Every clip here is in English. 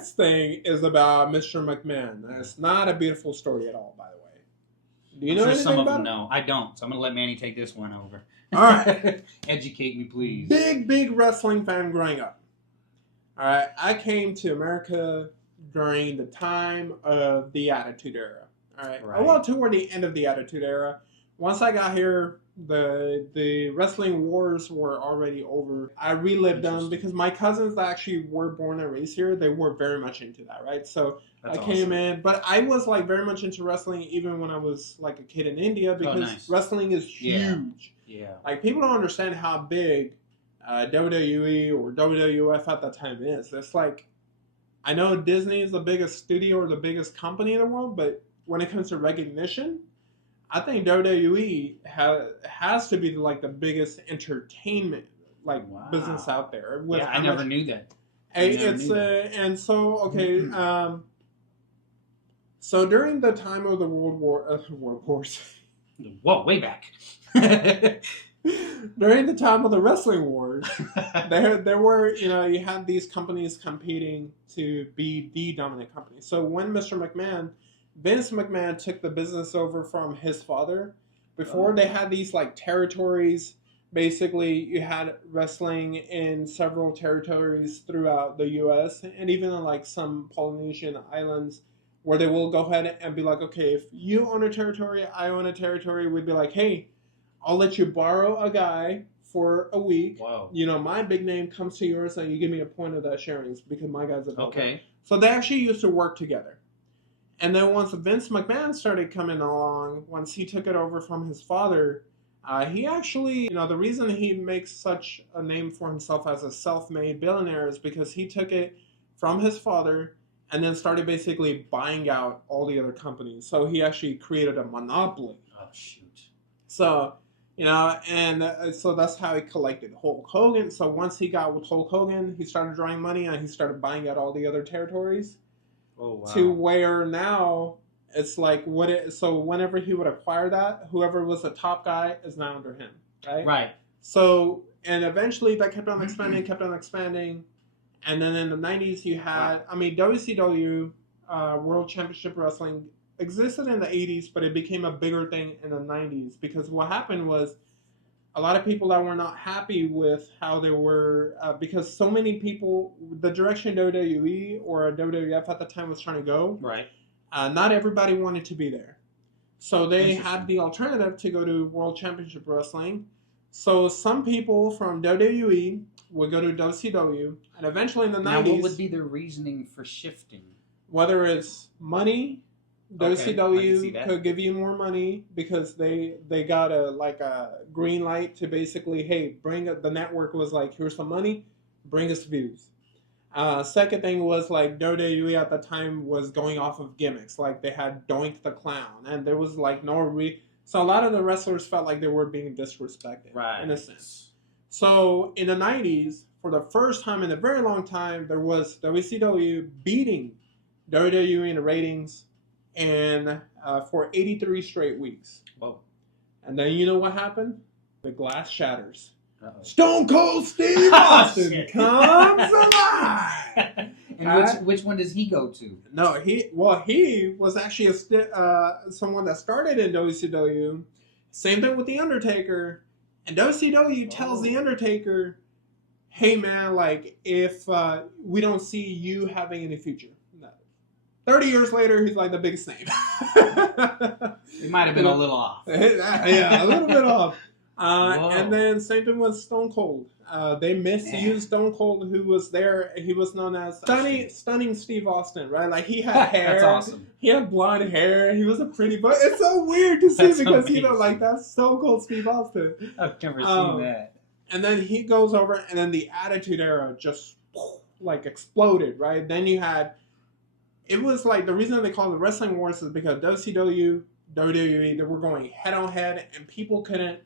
next thing is about Mr. McMahon. It's not a beautiful story at all, by the way. Do you know anything some of about them it? know. I don't, so I'm going to let Manny take this one over. All right. Educate me, please. Big wrestling fan growing up. All right. I came to America during the time of the Attitude Era. All right. Well, toward the end of the Attitude Era. Once I got here, the wrestling wars were already over. I relived them because my cousins that actually were born and raised here, they were very much into that, right? So I came in, but I was like very much into wrestling even when I was like a kid in India because wrestling is huge. Yeah. Like people don't understand how big WWE or WWF at that time is. It's like, I know Disney is the biggest studio or the biggest company in the world, but when it comes to recognition, I think WWE has to be like the biggest entertainment business out there. I never knew that. And so okay, so during the time of the World Wars. Whoa, way back. During the time of the wrestling wars, there were you had these companies competing to be the dominant company. So when Vince McMahon took the business over from his father. Before they had these like territories. Basically, you had wrestling in several territories throughout the U.S. and even in like some Polynesian islands where they will go ahead and be like, okay, if you own a territory, I own a territory, we'd be like, hey, I'll let you borrow a guy for a week. Wow. My big name comes to yours and you give me a point of that sharing because my guy's a builder. Okay. So they actually used to work together. And then once Vince McMahon started coming along, once he took it over from his father, he actually, the reason he makes such a name for himself as a self-made billionaire is because he took it from his father and then started basically buying out all the other companies. So he actually created a monopoly. Oh, shoot. So, so that's how he collected Hulk Hogan. So once he got with Hulk Hogan, he started drawing money and he started buying out all the other territories. Oh, wow. To where now it's like so whenever he would acquire that, whoever was the top guy is now under him, right? Right. So, and eventually that kept on expanding, and then in the 90s you had, WCW, World Championship Wrestling, existed in the 80s, but it became a bigger thing in the 90s because what happened was a lot of people that were not happy with how they were, because so many people, the direction WWE or WWF at the time was trying to go, right? Not everybody wanted to be there. So they had the alternative to go to World Championship Wrestling. So some people from WWE would go to WCW, and eventually in the 90s... Now, what would be their reasoning for shifting? Whether it's money... WCW could give you more money because they got a green light to basically, hey, the network was like, here's some money, bring us views. Second thing was like WWE at the time was going off of gimmicks, like they had Doink the Clown, and there was like so a lot of the wrestlers felt like they were being disrespected, right, in a sense. So in the 90s, for the first time in a very long time, there was WCW beating WWE in the ratings. And for 83 straight weeks. Whoa. And then you know what happened? The glass shatters. Uh-oh. Stone Cold Steve Austin comes alive! And which one does he go to? No, he was actually someone that started in WCW. Same thing with The Undertaker. And WCW tells The Undertaker, hey man, like, if we don't see you having any future. 30 years later, he's like the biggest name. He might have been a little off. Yeah, a little bit off. And then same thing with Stone Cold. They misused Stone Cold, who was there. He was known as Stunning Steve Austin, right? Like he had hair. That's awesome. He had blonde hair. He was a pretty boy. It's so weird to see because like that's Stone Cold Steve Austin. I've never seen that. And then he goes over, and then the Attitude Era just like exploded, right? Then you had. It was like the reason they call it the Wrestling Wars is because WCW, WWE, they were going head on head, and people couldn't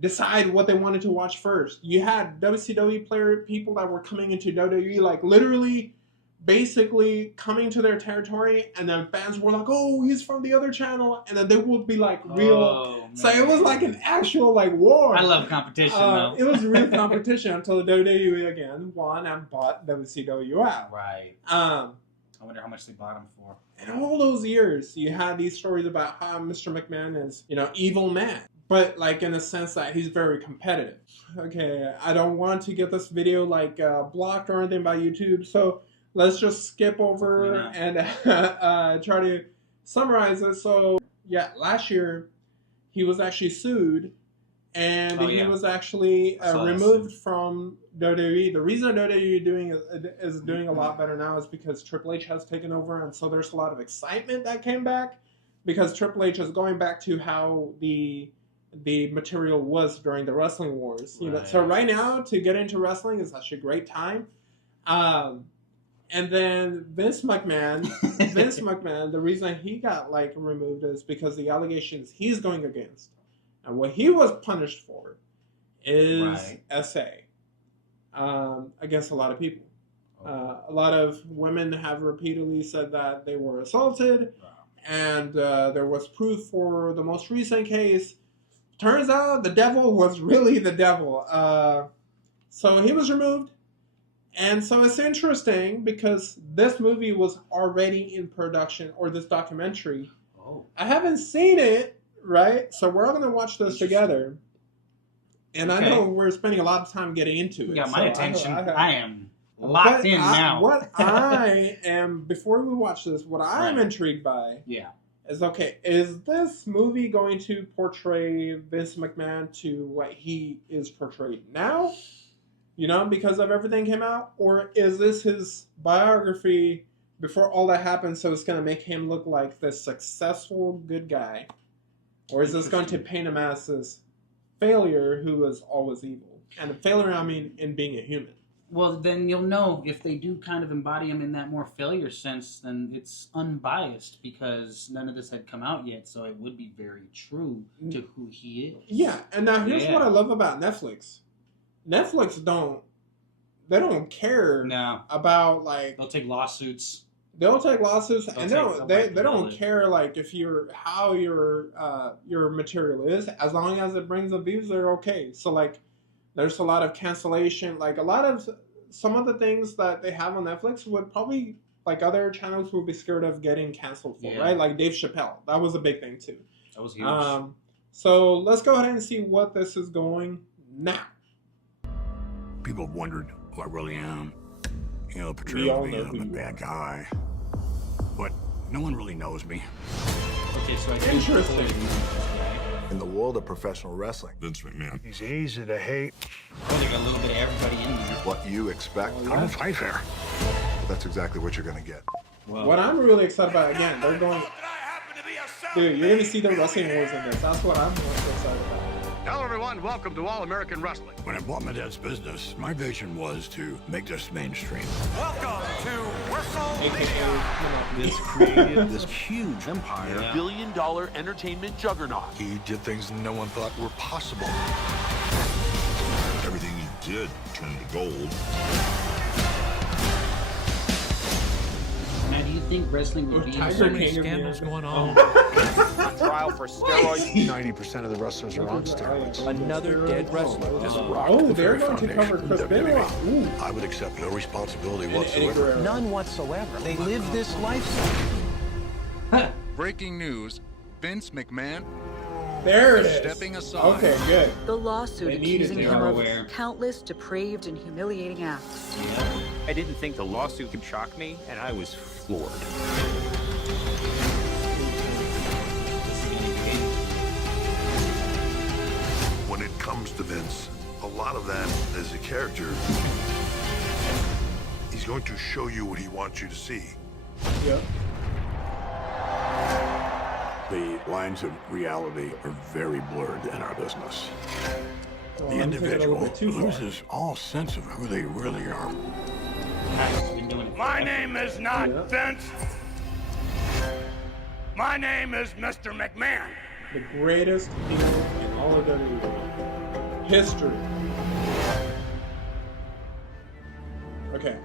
decide what they wanted to watch first. You had WCW people that were coming into WWE like literally basically coming to their territory, and then fans were like, "Oh, he's from the other channel," and then they would be like real. Oh, So it was like an actual like war. I love competition though. It was real competition until the WWE again won and bought WCW out. Right. Um, I wonder how much they bought him for. in all those years, you had these stories about how Mr. McMahon is, evil man. But like in the sense that he's very competitive. Okay, I don't want to get this video like blocked or anything by YouTube, so let's just skip over and try to summarize it. So yeah, last year he was actually sued, and he was actually removed from WWE. The reason WWE is doing a lot better now is because Triple H has taken over, and so there's a lot of excitement that came back because Triple H is going back to how the material was during the wrestling wars. So right now to get into wrestling is actually a great time. And then Vince McMahon, the reason he got like removed is because the allegations he's going against, and what he was punished for, is SA against a lot of people. A lot of women have repeatedly said that they were assaulted, and there was proof for the most recent case. Turns out the devil was really the devil. So he was removed. And so it's interesting because this movie was already in production, or this documentary. Oh. I haven't seen it, right? So we're all going to watch this together. And I know we're spending a lot of time getting into it. You got my attention. I am locked in now. What I am, before we watch this, what I'm intrigued by is, is this movie going to portray Vince McMahon to what he is portrayed now? Because of everything came out? Or is this his biography before all that happened, so it's going to make him look like the successful good guy? Or is this going to paint him as this failure who was always evil? And a failure, I mean, in being a human. Well, then you'll know if they do kind of embody him in that more failure sense, then it's unbiased because none of this had come out yet, so it would be very true to who he is. Yeah, and now here's what I love about Netflix. Netflix don't care about like they'll take lawsuits. They'll take lawsuits, and they don't care like if how your material is, as long as it brings the views, they're okay. So like, there's a lot of cancellation, like some of the things that they have on Netflix would probably like other channels would be scared of getting canceled for, right? Like Dave Chappelle, that was a big thing too. That was huge. So let's go ahead and see what this is going now. People have wondered who I really am. Portrayal me, I'm a bad guy. But no one really knows me. Okay, so interesting. In the world of professional wrestling, Vince McMahon. He's easy to hate. Well, they got a little bit of everybody in there. What you expect, I don't fight fair. That's exactly what you're gonna get. Well, what I'm really excited about, again, they're going... Dude, you're gonna see the wrestling wars in this. That's what I'm most excited about. Hello, everyone. Welcome to All American Wrestling. When I bought my dad's business, my vision was to make this mainstream. Welcome to WrestleMania. This created this huge empire. Billion-dollar entertainment juggernaut. He did things no one thought were possible. Everything he did turned to gold. Now, do you think wrestling would be Tiger King scandals going on? Trial for steroids. 90% of the wrestlers are on steroids. Another dead wrestler Just rocked the they're very going to cover foundation Chris of WWE. Benoit. I would accept no responsibility Eddie whatsoever. Guerrero. None whatsoever. They live this lifestyle. Breaking news, Vince McMahon There it is. stepping aside. Okay, good. The lawsuit They needed accusing to. him Aware. of countless depraved and humiliating acts. I didn't think the lawsuit could shock me, and I was floored. When it comes to Vince, a lot of that is a character. He's going to show you what he wants you to see. Yep. The lines of reality are very blurred in our business. Well, The I'm taking it a little individual bit too far. loses all sense of who they really are. Has been doing it. My name is not Vince. My name is Mr. McMahon. The greatest heel in all of WWE history. Okay,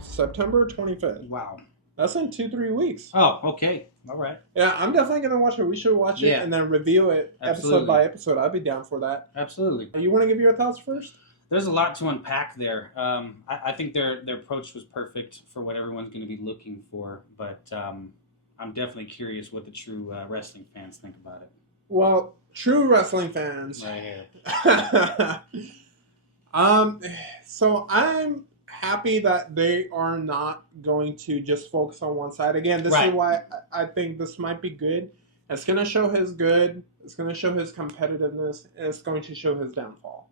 September 25th. Wow. That's in 2-3 weeks. Oh, okay. All right. Yeah, I'm definitely gonna watch it. We should watch it and then review it Absolutely. episode by episode. I'd be down for that. Absolutely. You want to give your thoughts first? There's a lot to unpack there. I think their approach was perfect for what everyone's going to be looking for, but I'm definitely curious what the true wrestling fans think about it. Well, true wrestling fans. Right here. So I'm happy that they are not going to just focus on one side. Again, this is why I think this might be good. It's going to show his good. It's going to show his competitiveness. And it's going to show his downfall,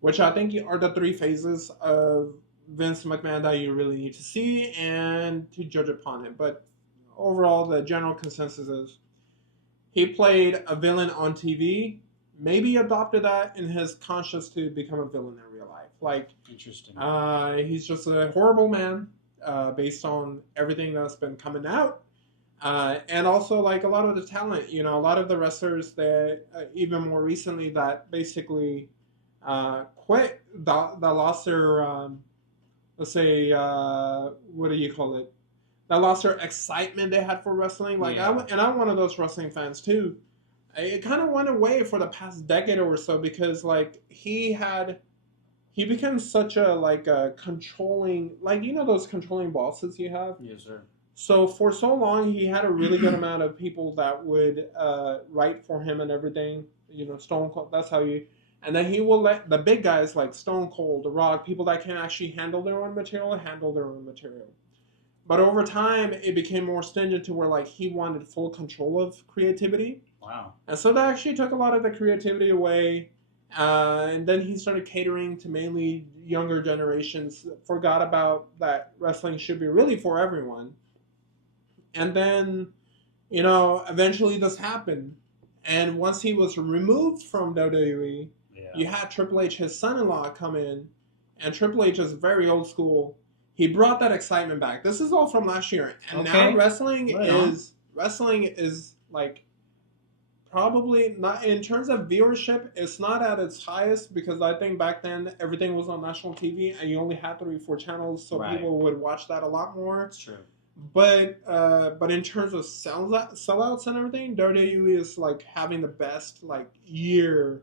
which I think are the 3 phases of Vince McMahon that you really need to see and to judge upon it. But overall, the general consensus is he played a villain on TV, maybe adopted that in his conscience to become a villain in real life. Like, interesting. He's just a horrible man based on everything that's been coming out. And also, like, a lot of the talent, a lot of the wrestlers that, even more recently, that basically quit, that lost their, let's say, what do you call it? That lost their excitement they had for wrestling. Like, I'm one of those wrestling fans, too. It kind of went away for the past decade or so because, like, he became such a, like, a controlling, like, those controlling bosses you have? Yes, sir. So for so long, he had a really good amount of people that would write for him and everything. Stone Cold, that's how you... And then he will let the big guys like Stone Cold, The Rock, people that can actually handle their own material. But over time, it became more stringent to where, like, he wanted full control of creativity. Wow. And so that actually took a lot of the creativity away. And then he started catering to mainly younger generations, forgot about that wrestling should be really for everyone. And then, eventually this happened. And once he was removed from WWE, you had Triple H, his son-in-law, come in. And Triple H is very old school. He brought that excitement back. This is all from last year. And now wrestling is like, probably not in terms of viewership. It's not at its highest because I think back then everything was on national TV and you only had 3-4 channels, so people would watch that a lot more. That's true. But in terms of sellouts and everything, WWE is like having the best like year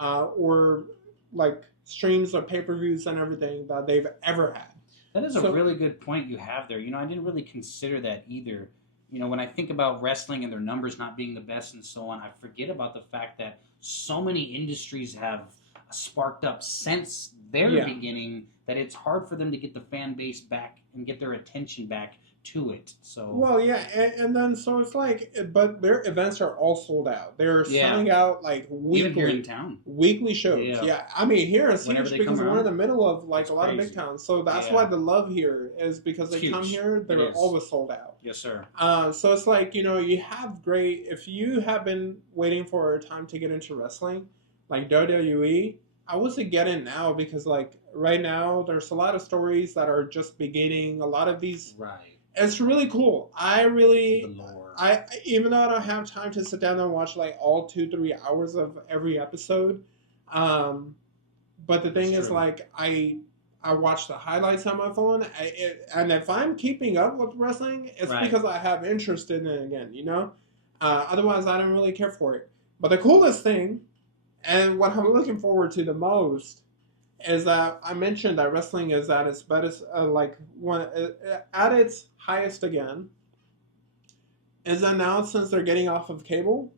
or like streams of pay-per-views and everything that they've ever had. That is a really good point you have there. I didn't really consider that either. When I think about wrestling and their numbers not being the best and so on, I forget about the fact that so many industries have sparked up since their beginning that it's hard for them to get the fan base back and get their attention back to it. So and then so it's like, but their events are all sold out. They're selling out like weekly, even here in town, weekly shows. I mean here it's huge because we're in the middle of like a lot of big towns. So that's why the love here is because they come here, they're always sold out. Yes, sir. So it's like you have great if you have been waiting for a time to get into wrestling, like WWE. I would say get in now because like right now there's a lot of stories that are just beginning. A lot of these. Right. It's really cool. I even though I don't have time to sit down and watch like all 2-3 hours of every episode, but the thing is like I watch the highlights on my phone, and if I'm keeping up with wrestling, it's because I have interest in it again. Otherwise, I don't really care for it. But the coolest thing, and what I'm looking forward to the most, is that I mentioned that wrestling is at its best, at its highest again. Is that now since they're getting off of cable,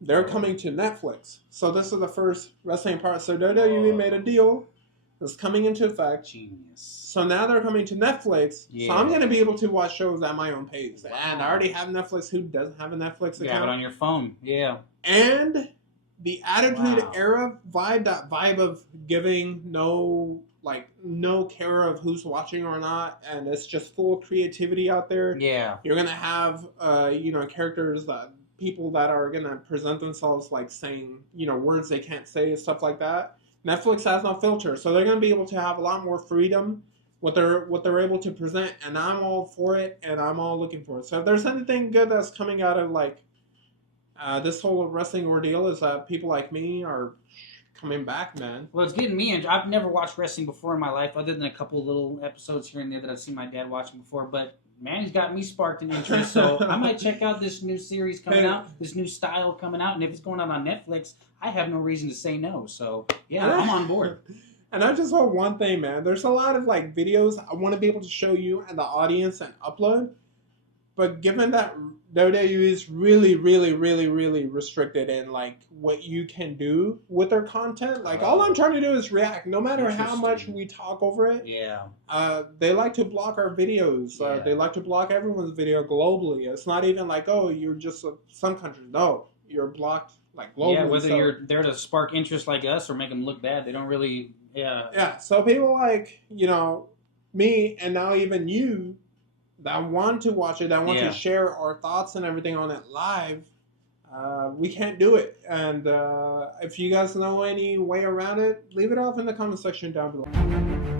they're coming to Netflix. So this is the first wrestling part. So WWE made a deal that's coming into effect. Genius. So now they're coming to Netflix. Yeah. So I'm going to be able to watch shows at my own pace. Wow. And I already have Netflix. Who doesn't have a Netflix account? You have it on your phone. Yeah. And the Attitude Era vibe, that vibe of giving no care of who's watching or not, and it's just full creativity out there. Yeah. You're going to have, characters people that are going to present themselves like saying, words they can't say, stuff like that. Netflix has no filter, so they're going to be able to have a lot more freedom what they're able to present, and I'm all for it, and I'm all looking for it. So if there's anything good that's coming out of this whole wrestling ordeal, is that people like me are coming back, man. Well, it's getting me. I've never watched wrestling before in my life, other than a couple of little episodes here and there that I've seen my dad watching before. But man, he's got me sparked an interest, so I might check out this new series coming out, this new style coming out, and if it's going out on Netflix, I have no reason to say no. So yeah, I'm on board. And I just want one thing, man. There's a lot of like videos I want to be able to show you and the audience and upload, but given that WWE is really, really, really, really restricted in like what you can do with their content, like all I'm trying to do is react, no matter how much we talk over it. Yeah. They like to block our videos. They like to block everyone's video globally. It's not even like, oh, you're just some countries. No, you're blocked like globally. Yeah, whether you're there to spark interest like us or make them look bad, they don't really. Yeah. Yeah. So people like me and now even you that want to watch it, that want to share our thoughts and everything on it live. We can't do it. And if you guys know any way around it, leave it off in the comment section down below.